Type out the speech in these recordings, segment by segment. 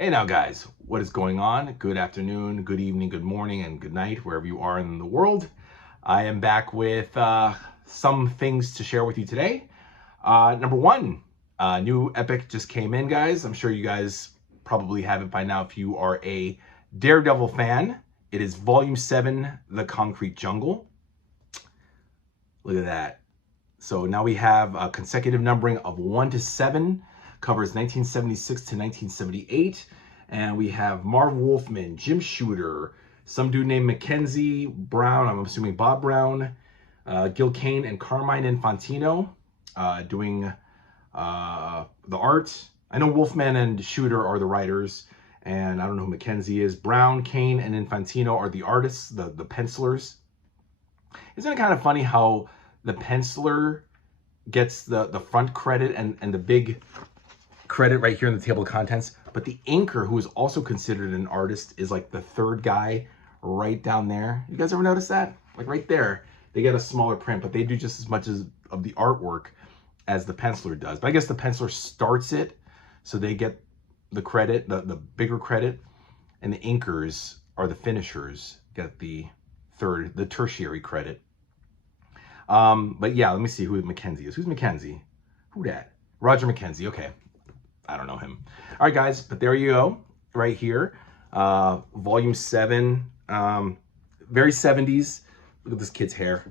Hey now guys, what is going on? Good afternoon, good evening, good morning, and good night, wherever you are in the world. I am back with some things to share with you today. Number one, new epic just came in, guys. I'm sure you guys probably have it by now if you are a Daredevil fan. It is Volume 7, The Concrete Jungle. Look at that. So now we have a consecutive numbering of 1 to 7, covers 1976 to 1978. And we have Marv Wolfman, Jim Shooter, some dude named Mackenzie Brown, I'm assuming Bob Brown, Gil Kane and Carmine Infantino doing the art. I know Wolfman and Shooter are the writers, and I don't know who Mackenzie is. Brown, Kane, and Infantino are the artists, the pencilers. Isn't it kind of funny how the penciler gets the front credit and the big credit right here in the table of contents, but the inker, who is also considered an artist, is like the third guy right down there. You guys ever notice that? Like right there, they get a smaller print, but they do just as much of the artwork as the penciler does. But I guess the penciler starts it, so they get the credit, the bigger credit, and the inkers are the finishers, get the tertiary credit. But yeah, let me see who Mackenzie is. Who's Mackenzie? Who that? Roger Mackenzie. Okay. I don't know him. All right, guys, but there you go, right here. Volume 7, very 70s. Look at this kid's hair.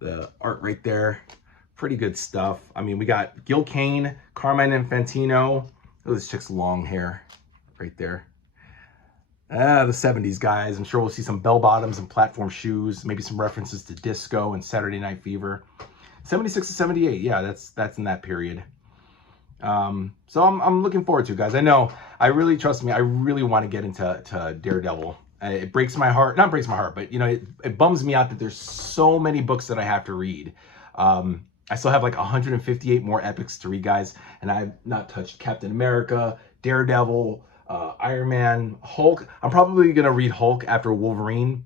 The art right there, pretty good stuff. I mean, we got Gil Kane, Carmine Infantino. Oh, this chick's long hair right there. The 70s, guys. I'm sure we'll see some bell-bottoms and platform shoes, maybe some references to disco and Saturday Night Fever. 76 to 78, yeah, that's in that period. So I'm looking forward to it, guys. I know, trust me, I really want to get into Daredevil. It breaks my heart, not breaks my heart, but you know, it bums me out that there's so many books that I have to read. I still have like 158 more epics to read, guys, and I've not touched Captain America, Daredevil, Iron Man, Hulk. I'm probably gonna read Hulk after Wolverine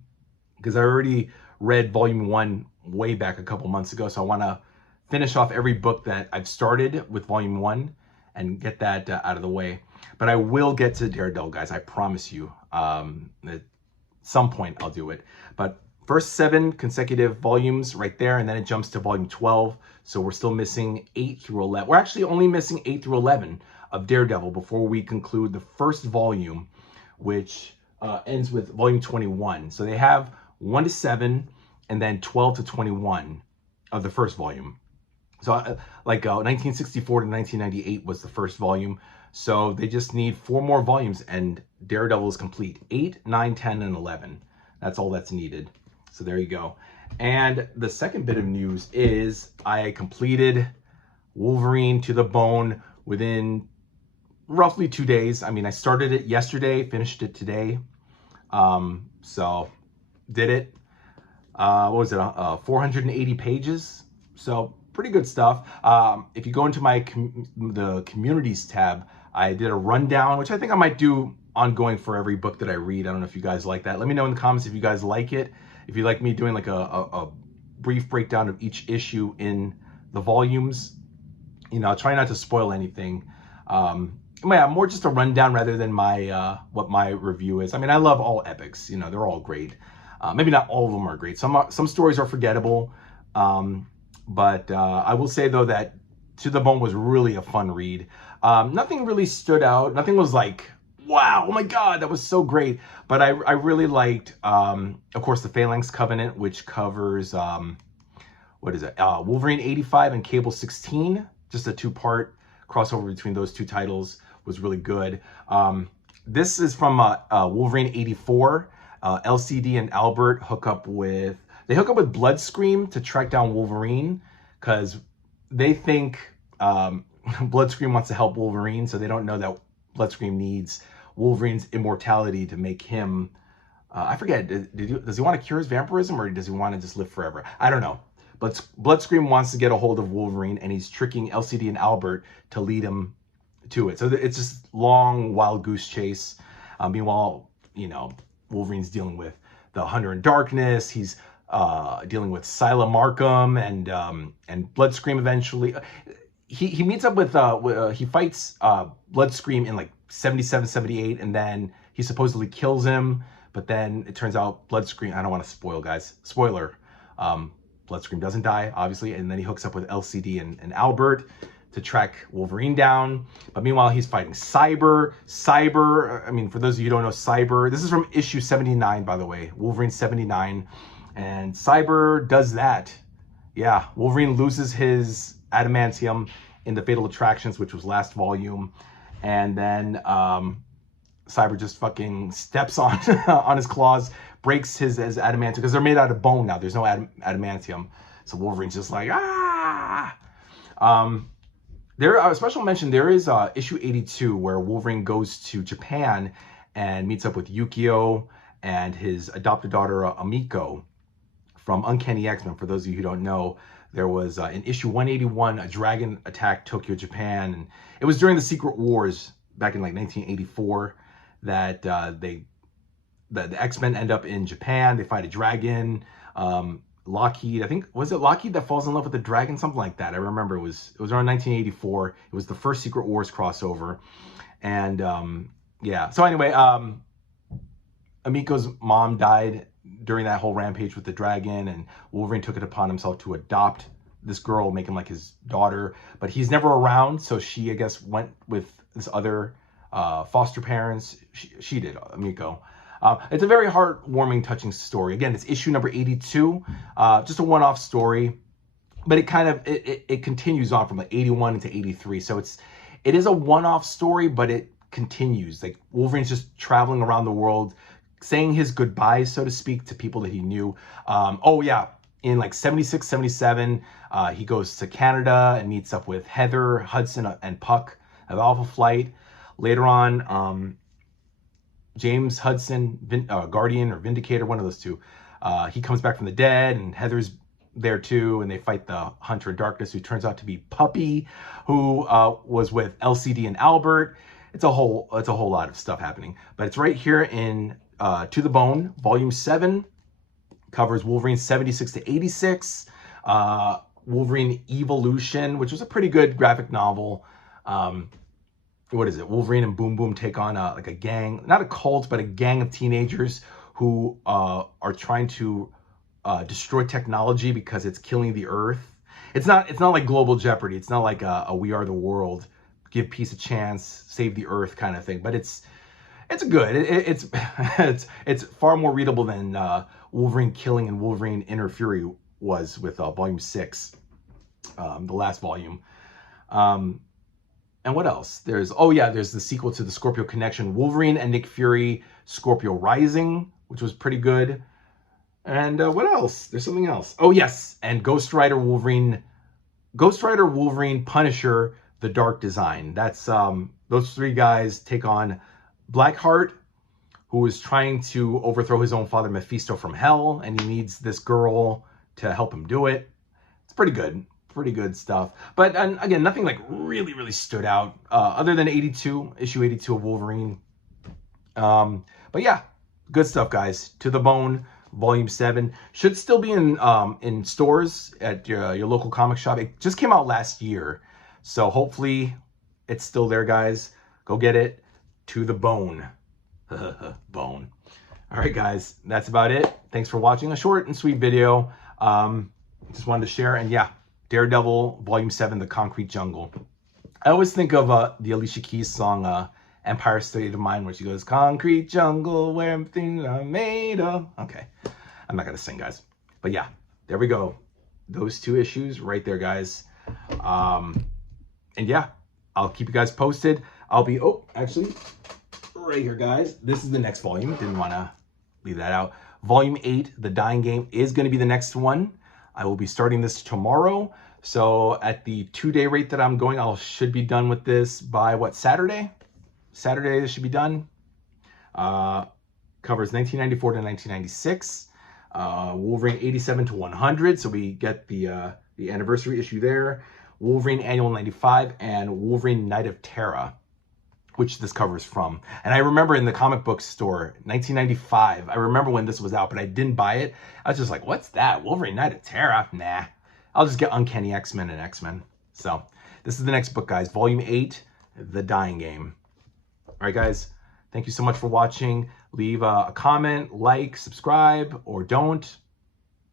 because I already read Volume 1 way back a couple months ago, so I want to finish off every book that I've started with Volume 1 and get that out of the way. But I will get to Daredevil, guys. I promise you. At some point, I'll do it. But first 7 consecutive volumes right there, and then it jumps to Volume 12. So we're still missing 8 through 11. We're actually only missing 8 through 11 of Daredevil before we conclude the first volume, which ends with Volume 21. So they have 1 to 7 and then 12 to 21 of the first volume. So 1964 to 1998 was the first volume. So they just need 4 more volumes and Daredevil is complete. 8, 9, 10, and 11. That's all that's needed. So there you go. And the second bit of news is I completed Wolverine to the bone within roughly 2 days. I mean, I started it yesterday, finished it today. So did it. What was it? 480 pages. So pretty good stuff. If you go into the communities tab, I did a rundown, which I think I might do ongoing for every book that I read. I don't know if you guys like that. Let me know in the comments if you guys like it. If you like me doing like a brief breakdown of each issue in the volumes. You know, I'll try not to spoil anything. Yeah, more just a rundown rather than my what my review is. I mean, I love all epics. You know, they're all great. Maybe not all of them are great. Some stories are forgettable. But I will say, though, that To the Bone was really a fun read. Nothing really stood out. Nothing was like, wow, oh my God, that was so great. But I really liked, of course, the Phalanx Covenant, which covers, what is it? Wolverine 85 and Cable 16. Just a 2-part crossover between those 2 titles was really good. This is from Wolverine 84. LCD and Albert hook up with Bloodscream to track down Wolverine because they think Bloodscream wants to help Wolverine, so they don't know that Bloodscream needs Wolverine's immortality to make him, I forget, does he want to cure his vampirism or does he want to just live forever? I don't know. But Bloodscream wants to get a hold of Wolverine and he's tricking LCD and Albert to lead him to it. So it's just long, wild goose chase. Meanwhile, you know, Wolverine's dealing with the Hunter in Darkness. He's dealing with Sila Markham and Bloodscream eventually. he meets up with he fights Bloodscream in like 77, 78, and then he supposedly kills him, but then it turns out Bloodscream, I don't want to spoil, guys, spoiler, Bloodscream doesn't die, obviously, and then he hooks up with LCD and Albert to track Wolverine down. But meanwhile, he's fighting Cyber. I mean, for those of you who don't know Cyber, this is from issue 79, by the way, Wolverine 79, and Cyber does that. Yeah, Wolverine loses his adamantium in the Fatal Attractions, which was last volume, and then Cyber just fucking steps on on his claws, breaks his adamantium, because they're made out of bone now. There's no adamantium, so Wolverine's just like ah. There, a special mention, there is issue 82 where Wolverine goes to Japan and meets up with Yukio and his adopted daughter Amiko from Uncanny X-Men. For those of you who don't know, there was in issue 181 a dragon attacked Tokyo, Japan, and it was during the Secret Wars back in like 1984 that the X-Men end up in Japan. They fight a dragon. Lockheed, I think, was it Lockheed that falls in love with the dragon? Something like that. I remember it was around 1984. It was the first Secret Wars crossover. And yeah, so anyway, Amiko's mom died during that whole rampage with the dragon, and Wolverine took it upon himself to adopt this girl, make him like his daughter, but he's never around, so she, I guess, went with this other foster parents. She did, Amiko. It's a very heartwarming, touching story. Again, it's issue number 82, just a one-off story, but it kind of, it continues on from like 81 into 83. So it is a one-off story, but it continues. Like Wolverine's just traveling around the world, saying his goodbyes, so to speak, to people that he knew. Oh yeah, in like 76, 77, he goes to Canada and meets up with Heather, Hudson, and Puck of Alpha Flight. Later on, James Hudson, Guardian or Vindicator, one of those two. He comes back from the dead, and Heather's there too, and they fight the Hunter in Darkness, who turns out to be Puppy, who was with LCD and Albert. It's a whole lot of stuff happening, but it's right here in To the Bone, Volume 7, covers Wolverine 76 to 86, Wolverine Evolution, which was a pretty good graphic novel. What is it? Wolverine and Boom Boom take on like a gang, not a cult, but a gang of teenagers who are trying to destroy technology because it's killing the Earth. It's not like Global Jeopardy. It's not like a We Are the World, give peace a chance, save the Earth kind of thing. But it's good. It's far more readable than Wolverine Killing and Wolverine Inner Fury was with Volume 6, the last volume. And what else? There's the sequel to the Scorpio Connection, Wolverine and Nick Fury, Scorpio Rising, which was pretty good. And what else? There's something else. Oh yes, and Ghost Rider Wolverine, Punisher, The Dark Design. That's those three guys take on Blackheart, who is trying to overthrow his own father Mephisto from hell, and he needs this girl to help him do it. It's pretty good stuff. But again, nothing like really stood out other than issue 82 of Wolverine. But yeah, good stuff, guys. To the Bone, Volume 7 should still be in stores at your local comic shop. It just came out last year, so hopefully it's still there, guys. Go get it. To the Bone. Bone. All right, guys, that's about it. Thanks for watching a short and sweet video. Just wanted to share, and yeah, Daredevil, Volume 7, The Concrete Jungle. I always think of the Alicia Keys song, Empire State of Mind, where she goes, concrete jungle, where things are made of. Okay, I'm not going to sing, guys. But yeah, there we go. Those two issues right there, guys. And yeah, I'll keep you guys posted. I'll be, actually, right here, guys. This is the next volume. Didn't want to leave that out. Volume 8, The Dying Game, is going to be the next one. I will be starting this tomorrow. So at the 2-day rate that I'm going, I should be done with this by what, Saturday? Saturday this should be done. Covers 1994 to 1996. Wolverine 87 to 100. So we get the anniversary issue there. Wolverine Annual 95 and Wolverine Night of Terra, which this cover is from. And I remember in the comic book store, 1995, I remember when this was out, but I didn't buy it. I was just like, what's that? Wolverine Night of Terra? Nah. I'll just get Uncanny X-Men and X-Men. So This is the next book, guys. Volume 8, The Dying Game. All right, guys. Thank you so much for watching. Leave a comment, like, subscribe, or don't.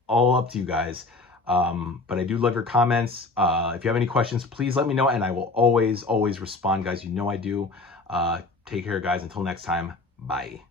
All up to you guys. But I do love your comments. If you have any questions, please let me know, and I will always respond, guys. You know I do. Take care, guys. Until next time. Bye.